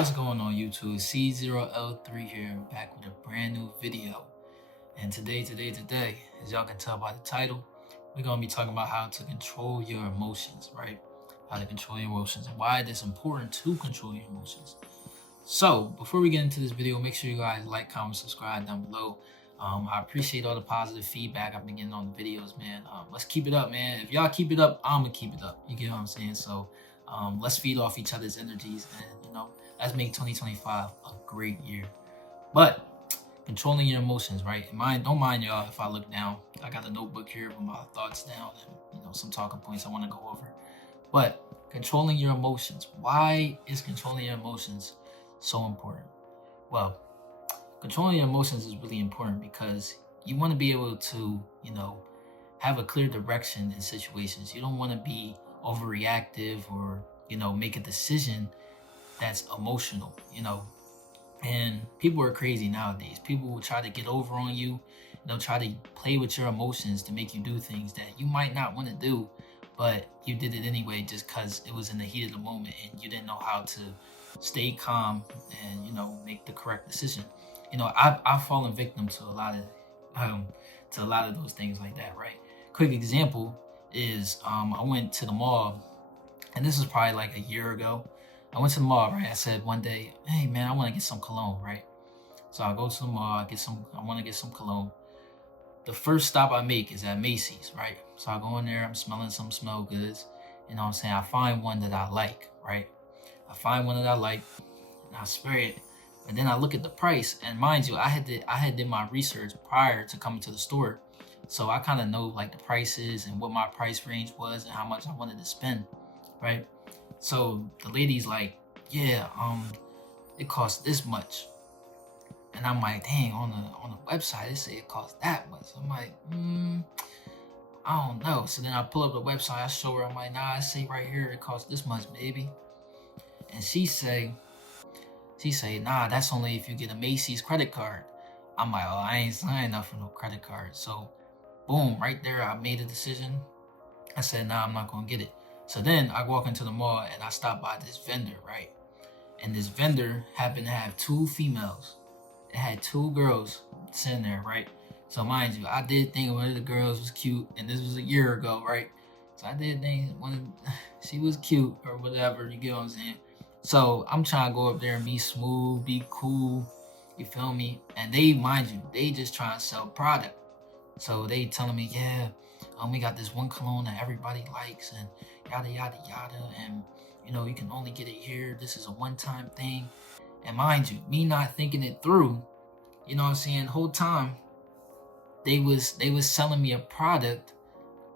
What's going on YouTube? C0L3 here, back with a brand new video. And today, as y'all can tell by the title, we're gonna be talking about how to control your emotions, right? How to control your emotions and why it is important to control your emotions. So before we get into this video, make sure you guys like, comment, subscribe down below. I appreciate all the positive feedback I've been getting on the videos, man. Let's keep it up, man. If y'all keep it up, I'm gonna keep it up. You get what I'm saying? So let's feed off each other's energies and let's make 2025 a great year. But controlling your emotions, right? Don't mind y'all if I look down. I got a notebook here with my thoughts down and some talking points I want to go over. But controlling your emotions. Why is controlling your emotions so important? Well, controlling your emotions is really important because you want to be able to, have a clear direction in situations. You don't want to be overreactive or, make a decision that's emotional, And people are crazy nowadays. People will try to get over on you. They'll try to play with your emotions to make you do things that you might not want to do, but you did it anyway just because it was in the heat of the moment and you didn't know how to stay calm and make the correct decision. I've fallen victim to a lot of those things like that, right? Quick example is I went to the mall, and this was probably like a year ago. I went to the mall, right? I said one day, hey man, I want to get some cologne, right? So I go to the mall, I want to get some cologne. The first stop I make is at Macy's, right? So I go in there, I'm smelling some smell goods. You know what I'm saying? I find one that I like, right? I find one that I like and I spray it. And then I look at the price, and mind you, I had did my research prior to coming to the store. So I kind of know like the prices and what my price range was and how much I wanted to spend, right? So the lady's like, yeah, it costs this much. And I'm like, dang, on the website, it said it costs that much. I'm like, I don't know. So then I pull up the website, I show her, I'm like, nah, I say right here, it costs this much, baby. And she say, nah, that's only if you get a Macy's credit card. I'm like, oh, I ain't signing up for no credit card. So boom, right there, I made a decision. I said, nah, I'm not gonna get it. So then I walk into the mall and I stop by this vendor, right? And this vendor happened to have two females. It had two girls sitting there, right? So mind you, I did think one of the girls was cute, and this was a year ago, right? So I did think she was cute or whatever, you get what I'm saying? So I'm trying to go up there and be smooth, be cool, you feel me? And they, mind you, they just trying to sell product. So they telling me, yeah, we got this one cologne that everybody likes and yada, yada, yada. And, you can only get it here. This is a one-time thing. And mind you, me not thinking it through, you know what I'm saying? The whole time, they was selling me a product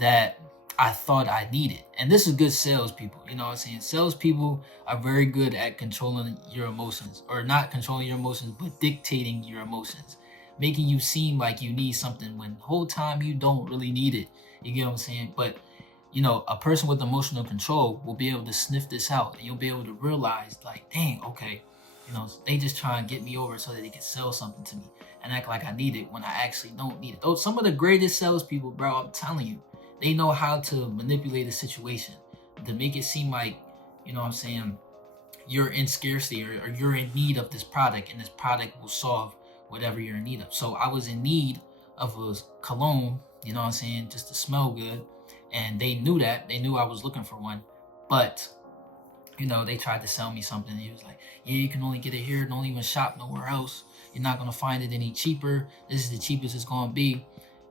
that I thought I needed. And this is good salespeople, you know what I'm saying? Salespeople are very good at controlling your emotions, or not controlling your emotions, but dictating your emotions, making you seem like you need something when the whole time you don't really need it. You get what I'm saying? But a person with emotional control will be able to sniff this out, and you'll be able to realize, like, dang, okay, they just try and get me over so that they can sell something to me and act like I need it when I actually don't need it. Those some of the greatest salespeople, bro, I'm telling you, they know how to manipulate a situation to make it seem like, what I'm saying, you're in scarcity or you're in need of this product, and this product will solve whatever you're in need of. So I was in need of a cologne, you know what I'm saying, just to smell good. And they knew that. They knew I was looking for one. But they tried to sell me something. He was like, yeah, you can only get it here. Don't even shop nowhere else. You're not going to find it any cheaper. This is the cheapest it's going to be.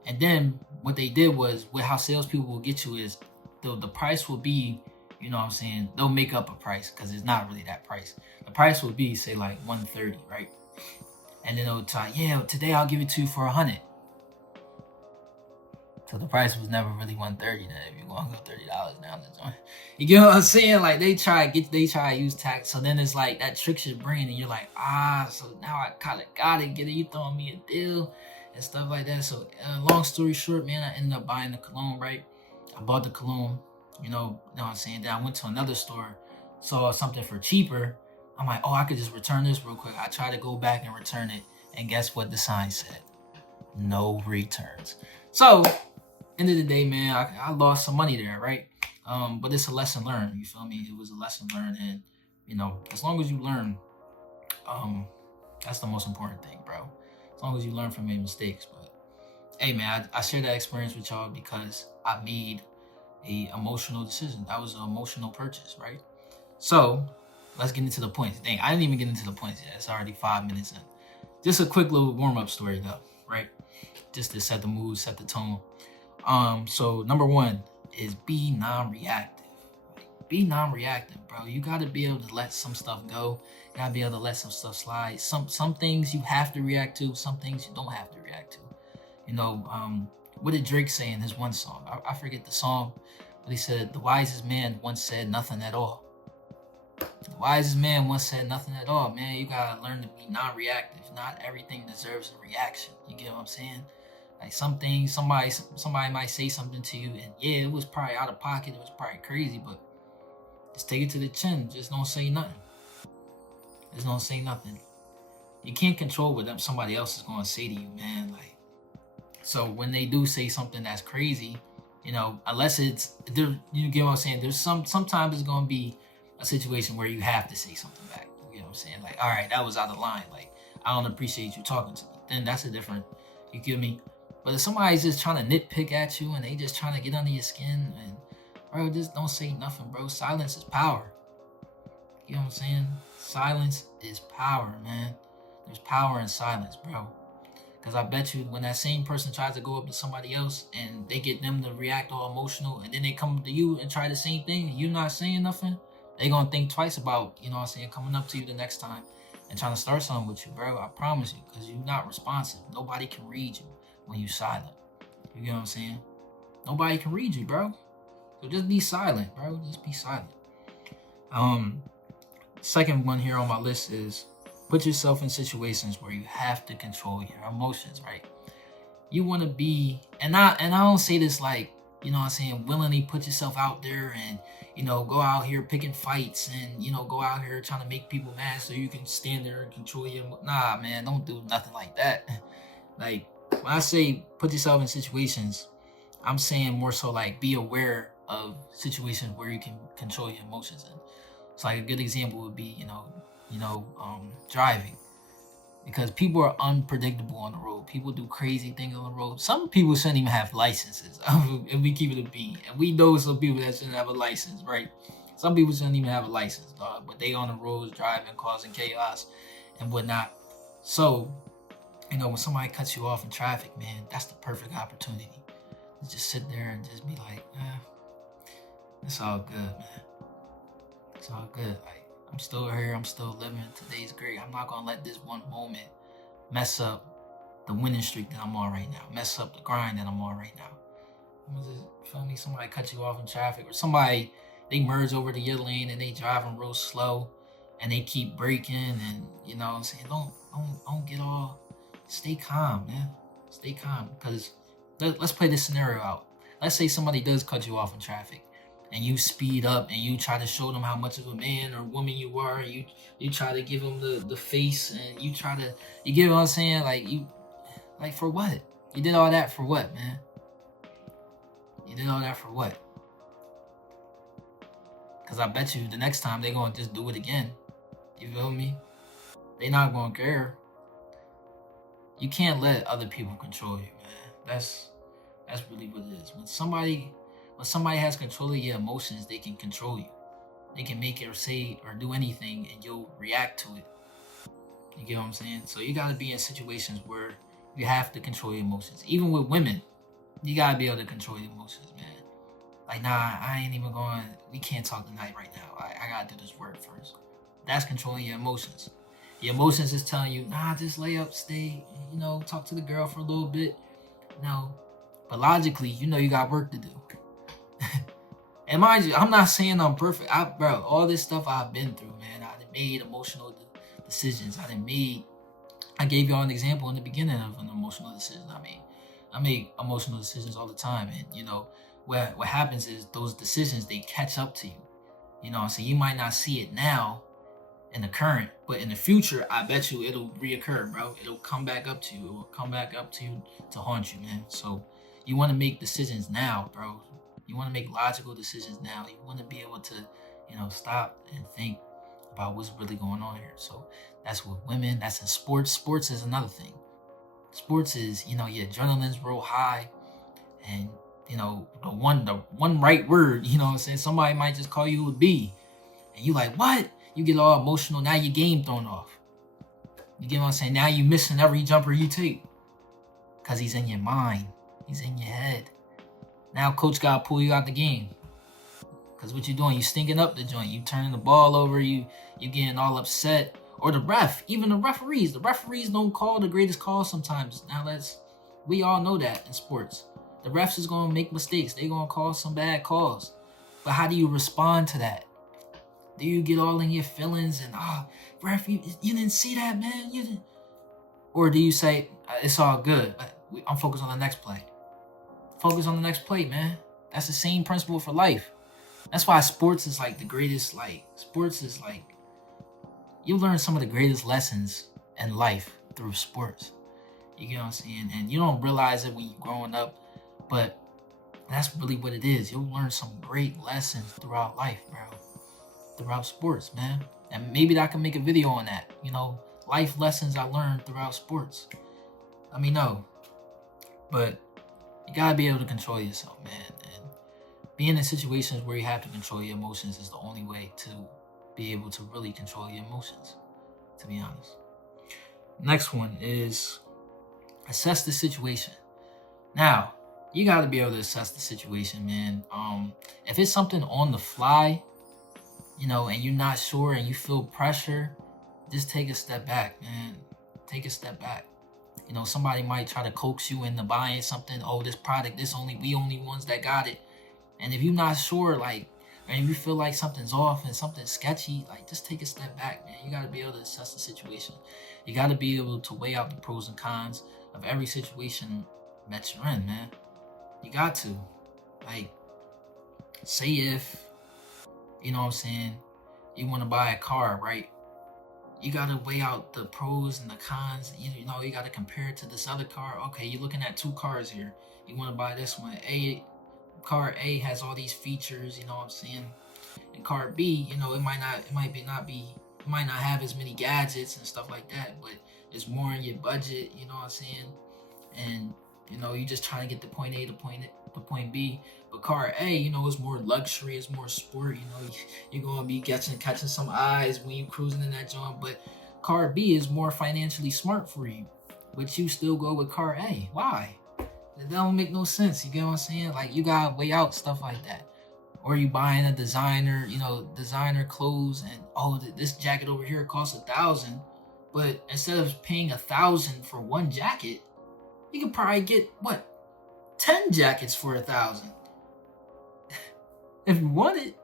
And then what they did was, with how salespeople will get you is, the price will be, you know what I'm saying, they'll make up a price because it's not really that price. The price will be, say, like $130, right? And then they'll tell, yeah, today I'll give it to you for $100. So the price was never really $130. Then if you want to go $30 now, you get what I'm saying? Like they try to use tax. So then it's like that tricks your brain, and you're like, so now I kind of got it. Get it? You throwing me a deal and stuff like that. So long story short, man, I ended up buying the cologne. Right? I bought the cologne. You know what I'm saying? Then I went to another store, saw something for cheaper. I'm like, I could just return this real quick. I tried to go back and return it, and guess what the sign said? No returns. So end of the day, man, I lost some money there, right? But it's a lesson learned. You feel me? It was a lesson learned, and as long as you learn, That's the most important thing, bro. As long as you learn from your mistakes. But hey, man, I share that experience with y'all because I made a emotional decision. That was an emotional purchase, right? So let's get into the points. Dang, I didn't even get into the points yet. It's already 5 minutes in. Just a quick little warm-up story though, right? Just to set the mood, set the tone. So number one is be non-reactive. Be non-reactive, bro. You gotta be able to let some stuff go. You gotta be able to let some stuff slide. Some things you have to react to, some things you don't have to react to. You know, what did Drake say in his one song? I forget the song, but he said the wisest man once said nothing at all. The wisest man once said nothing at all, man. You gotta learn to be non-reactive. Not everything deserves a reaction. You get what I'm saying? Like some things, somebody might say something to you, and yeah, it was probably out of pocket, it was probably crazy, but just take it to the chin. Just don't say nothing. Just don't say nothing. You can't control what somebody else is gonna say to you, man. Like, so when they do say something that's crazy, you know, unless it's there, you get what I'm saying. There's sometimes it's gonna be a situation where you have to say something back. You know what I'm saying? Like, all right, that was out of line. Like, I don't appreciate you talking to me. Then that's a different. You get me? But if somebody's just trying to nitpick at you and they just trying to get under your skin, and bro, just don't say nothing, bro. Silence is power. You know what I'm saying? Silence is power, man. There's power in silence, bro. Because I bet you when that same person tries to go up to somebody else and they get them to react all emotional, and then they come to you and try the same thing and you not saying nothing, they gonna think twice about, you know what I'm saying, coming up to you the next time and trying to start something with you, bro. I promise you, because you're not responsive. Nobody can read you when you silent. You get what I'm saying? Nobody can read you, bro. So just be silent, bro. Just be silent. Second one here on my list is put yourself in situations where you have to control your emotions, right? You want to be, and I don't say this like, you know what I'm saying, willingly put yourself out there and, you know, go out here picking fights and, you know, go out here trying to make people mad so you can stand there and control your, nah, man, don't do nothing like that. Like, when I say put yourself in situations, I'm saying more so like be aware of situations where you can control your emotions. And so like a good example would be, driving, because people are unpredictable on the road. People do crazy things on the road. Some people shouldn't even have licenses. If we keep it a beat, and we know some people that shouldn't have a license, right? Some people shouldn't even have a license, dog, but they on the roads driving, causing chaos and whatnot. So, you know, when somebody cuts you off in traffic, man, that's the perfect opportunity to just sit there and just be like, it's all good, man. It's all good. Like, I'm still here. I'm still living. Today's great. I'm not gonna let this one moment mess up the winning streak that I'm on right now. Mess up the grind that I'm on right now. I'm just, feel me? Somebody cut you off in traffic, or somebody they merge over to your lane and they driving real slow, and they keep braking, and you know what I'm saying, don't get all. Stay calm, man. Stay calm, because let's play this scenario out. Let's say somebody does cut you off in traffic, and you speed up and you try to show them how much of a man or woman you are. You try to give them the face, and you get what I'm saying? Like for what? You did all that for what, man? You did all that for what? Because I bet you the next time they're going to just do it again. You feel me? They not going to care. You can't let other people control you, man. That's really what it is. When somebody has control of your emotions, they can control you. They can make it or say or do anything, and you'll react to it. You get what I'm saying? So you gotta be in situations where you have to control your emotions. Even with women, you gotta be able to control your emotions, man. Like, nah, I ain't even going. We can't talk tonight right now. I gotta do this work first. That's controlling your emotions. Your emotions is telling you, nah, just lay up, stay, you know, talk to the girl for a little bit. No. But logically, you know you got work to do. And mind you, I'm not saying I'm perfect. Bro, all this stuff I've been through, man. I made emotional decisions. I gave y'all an example in the beginning of an emotional decision I made. I make emotional decisions all the time. And, you know, what happens is those decisions, they catch up to you. You know, so you might not see it now, in the current, but in the future, I bet you it'll reoccur, bro. It'll come back up to you. It will come back up to you to haunt you, man. So you want to make decisions now, bro. You want to make logical decisions now. You want to be able to, you know, stop and think about what's really going on here. So that's with women, that's in sports. Sports is another thing. Sports is, your adrenaline's real high, and the one right word, what I'm saying, somebody might just call you a B, and you like, what? You get all emotional, now your game thrown off. You get what I'm saying? Now you missing every jumper you take. Because he's in your mind. He's in your head. Now coach got to pull you out the game. Because what you doing? You stinking up the joint. You turning the ball over. You getting all upset. Or the ref. Even the referees. The referees don't call the greatest calls sometimes. Now we all know that in sports. The refs is going to make mistakes. They're going to call some bad calls. But how do you respond to that? Do you get all in your feelings and, ref, you didn't see that, man? You didn't. Or do you say, it's all good, I'm focused on the next play? Focus on the next play, man. That's the same principle for life. That's why sports is like the greatest, sports is like, you learn some of the greatest lessons in life through sports. You get what I'm saying? And you don't realize it when you're growing up, but that's really what it is. You'll learn some great lessons throughout life, bro. Throughout sports, man. And maybe I can make a video on that. Life lessons I learned throughout sports. Let me know. But you gotta be able to control yourself, man. And being in situations where you have to control your emotions is the only way to be able to really control your emotions, to be honest. Next one is assess the situation. Now, you gotta be able to assess the situation, man. If it's something on the fly, and you're not sure and you feel pressure, just take a step back, man. Take a step back. Somebody might try to coax you into buying something. Oh, this product, we only ones that got it. And if you're not sure, and you feel like something's off and something's sketchy, just take a step back, man. You got to be able to assess the situation. You got to be able to weigh out the pros and cons of every situation that you're in, man. You got to. Say if, you know what I'm saying, you want to buy a car, right? You got to weigh out the pros and the cons. You got to compare it to this other car. Okay, you're looking at two cars here. You want to buy this one. Car A has all these features, you know what I'm saying? And car B, it might not have as many gadgets and stuff like that, but it's more in your budget, you know what I'm saying? And, you're just trying to get the point A to point B. But car A, it's more luxury, it's more sport, you're going to be catching some eyes when you're cruising in that joint. But car B is more financially smart for you, but you still go with car A. Why? That don't make no sense. You get what I'm saying? You gotta weigh out stuff like that. Or you buying a designer clothes, and this jacket over here costs $1,000, but instead of paying $1,000 for one jacket, you could probably get 10 jackets for $1,000 if you want it.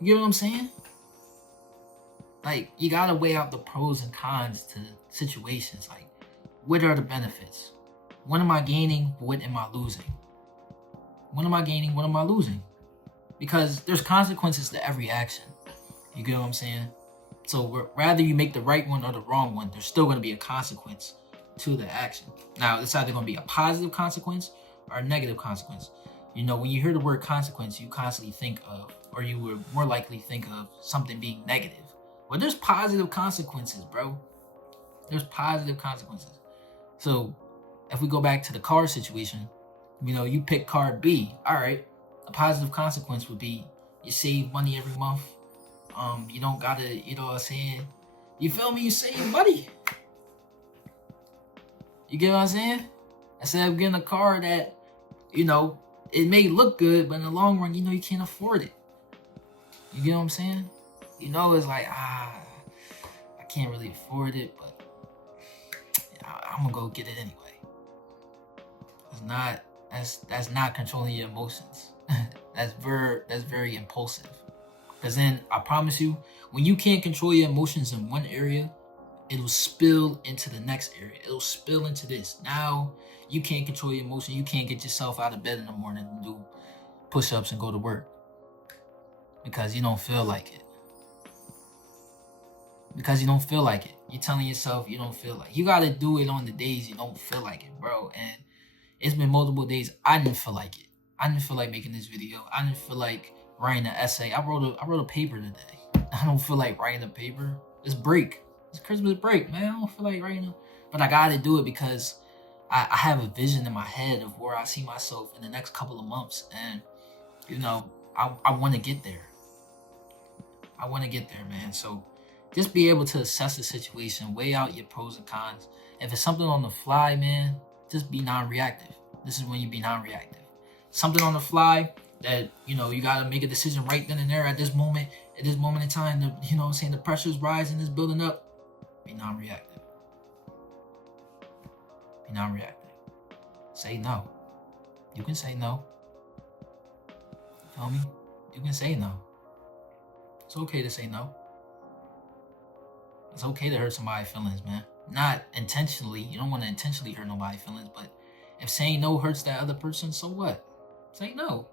You get what I'm saying? You gotta weigh out the pros and cons to situations. What are the benefits? What am I gaining? What am I losing? What am I gaining? What am I losing? Because there's consequences to every action. You get what I'm saying? So rather you make the right one or the wrong one, there's still going to be a consequence to the action. Now, it's either going to be a positive consequence or a negative consequence. When you hear the word consequence, you constantly think of, or you would more likely think of something being negative. But there's positive consequences, bro. There's positive consequences. So if we go back to the car situation, you pick car B. All right. A positive consequence would be you save money every month. You don't gotta, you know what I'm saying? You feel me? You save money. You get what I'm saying? Instead of getting a car that, it may look good, but in the long run, you can't afford it. You get what I'm saying? It's I can't really afford it, but I'm gonna go get it anyway. That's not controlling your emotions. That's very impulsive. Because then I promise you, when you can't control your emotions in one area, it'll spill into the next area. It'll spill into this. Now you can't control your emotion. You can't get yourself out of bed in the morning and do push-ups and go to work because you don't feel like it. Because you don't feel like it. You're telling yourself you don't feel like it. You got to do it on the days you don't feel like it, bro. And it's been multiple days I didn't feel like it. I didn't feel like making this video. I didn't feel like writing an essay. I wrote a paper today. I don't feel like writing a paper. It's break. It's Christmas break, man. I don't feel like writing it. But I gotta do it because I have a vision in my head of where I see myself in the next couple of months. And, I want to get there. I want to get there, man. So just be able to assess the situation, weigh out your pros and cons. If it's something on the fly, man, just be non-reactive. This is when you be non-reactive. Something on the fly that, you got to make a decision right then and there at this moment in time. The pressure's rising, it's building up. Be non-reactive. Be non-reactive. Say no. You can say no. Feel me? You can say no. It's okay to say no. It's okay to hurt somebody's feelings, man. Not intentionally. You don't want to intentionally hurt nobody's feelings, but if saying no hurts that other person, so what? Say no.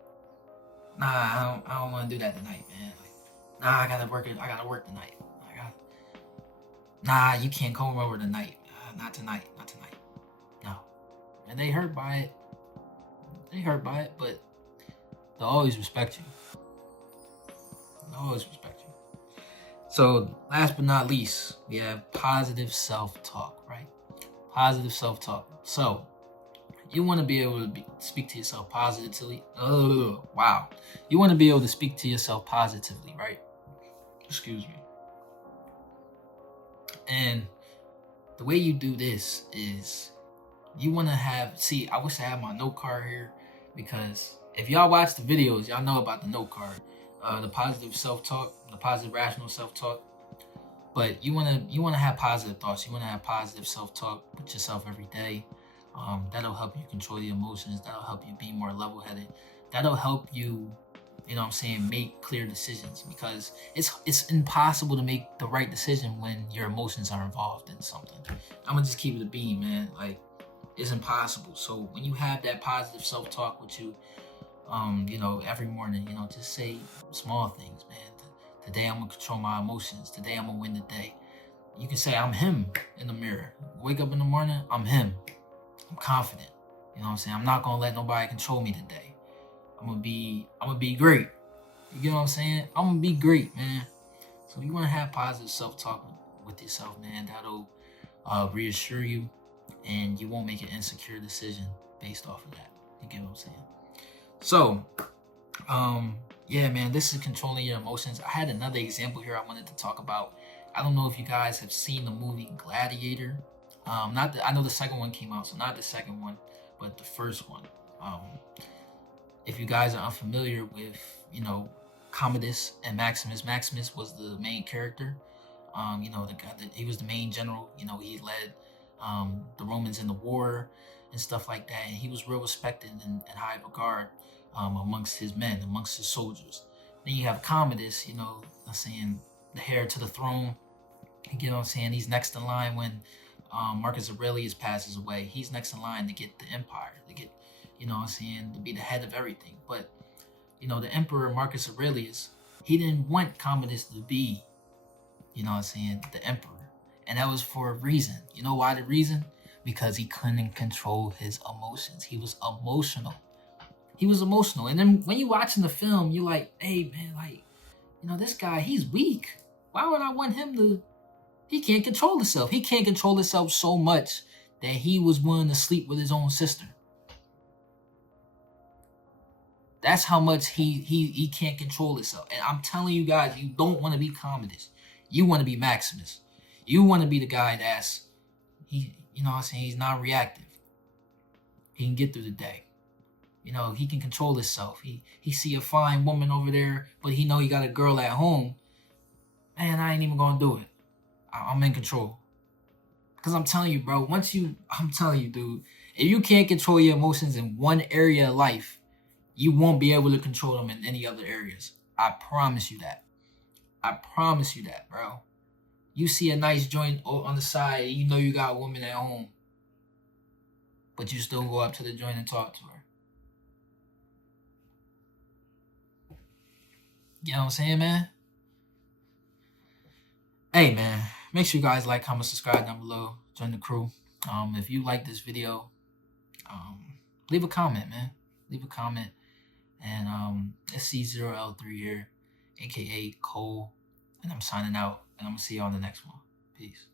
Nah, I don't want to do that tonight, man. I gotta work tonight. Nah, you can't come over tonight. Not tonight. No. And they hurt by it, but they'll always respect you. So, last but not least, we have positive self-talk, right? Positive self-talk. So, you want to be able to speak to yourself positively. Wow. You want to be able to speak to yourself positively, right? Excuse me. And the way you do this is you want to I wish I had my note card here, because if y'all watch the videos, y'all know about the note card. The positive self-talk, the positive rational self-talk. But you wanna have positive thoughts. You wanna have positive self-talk with yourself every day. That'll help you control your emotions. That'll help you be more level-headed. That'll help you, make clear decisions, because it's impossible to make the right decision when your emotions are involved in something. I'm gonna just keep it a beam, man. Like, it's impossible. So when you have that positive self-talk with you, every morning, just say small things, man. Today I'm gonna control my emotions. Today I'm gonna win the day. You can say, I'm him in the mirror. Wake up in the morning, I'm him. I'm confident. You know what I'm saying? I'm not gonna let nobody control me today. I'm gonna be great. You get what I'm saying? I'm gonna be great, man. So you wanna have positive self-talk with yourself, man. That'll reassure you, and you won't make an insecure decision based off of that. You get what I'm saying? So, yeah, man, this is controlling your emotions. I had another example here I wanted to talk about. I don't know if you guys have seen the movie Gladiator. I know the second one came out, so not the second one, but the first one. If you guys are unfamiliar with, Commodus and Maximus. Maximus was the main character. The guy that he was the main general. He led the Romans in the war and stuff like that. And he was real respected and high regard amongst his men, amongst his soldiers. Then you have Commodus, the heir to the throne. You get what I'm saying? He's next in line when Marcus Aurelius passes away. He's next in line to get the empire, to get, to be the head of everything. But, the emperor Marcus Aurelius, he didn't want Commodus to be, the emperor. And that was for a reason. You know why the reason? Because he couldn't control his emotions. He was emotional. And then when you're watching the film, you're like, hey, man, this guy, he's weak. Why would I want him to? He can't control himself. He can't control himself so much that he was willing to sleep with his own sister. That's how much he can't control himself. And I'm telling you guys, you don't want to be Commodus. You want to be Maximus. You want to be the guy that's, he's not reactive. He can get through the day. He can control himself. He see a fine woman over there, but he know he got a girl at home. Man, I ain't even gonna do it. I'm in control. Because I'm telling you, bro, I'm telling you, dude, if you can't control your emotions in one area of life, you won't be able to control them in any other areas. I promise you that. Bro. You see a nice joint on the side, you got a woman at home, but you still go up to the joint and talk to her. You know what I'm saying, man? Hey, man, make sure you guys like, comment, subscribe down below. Join the crew. If you like this video, leave a comment, man. Leave a comment. And it's C0L3 here, a.k.a. Cole. And I'm signing out, and I'm gonna see you on the next one. Peace.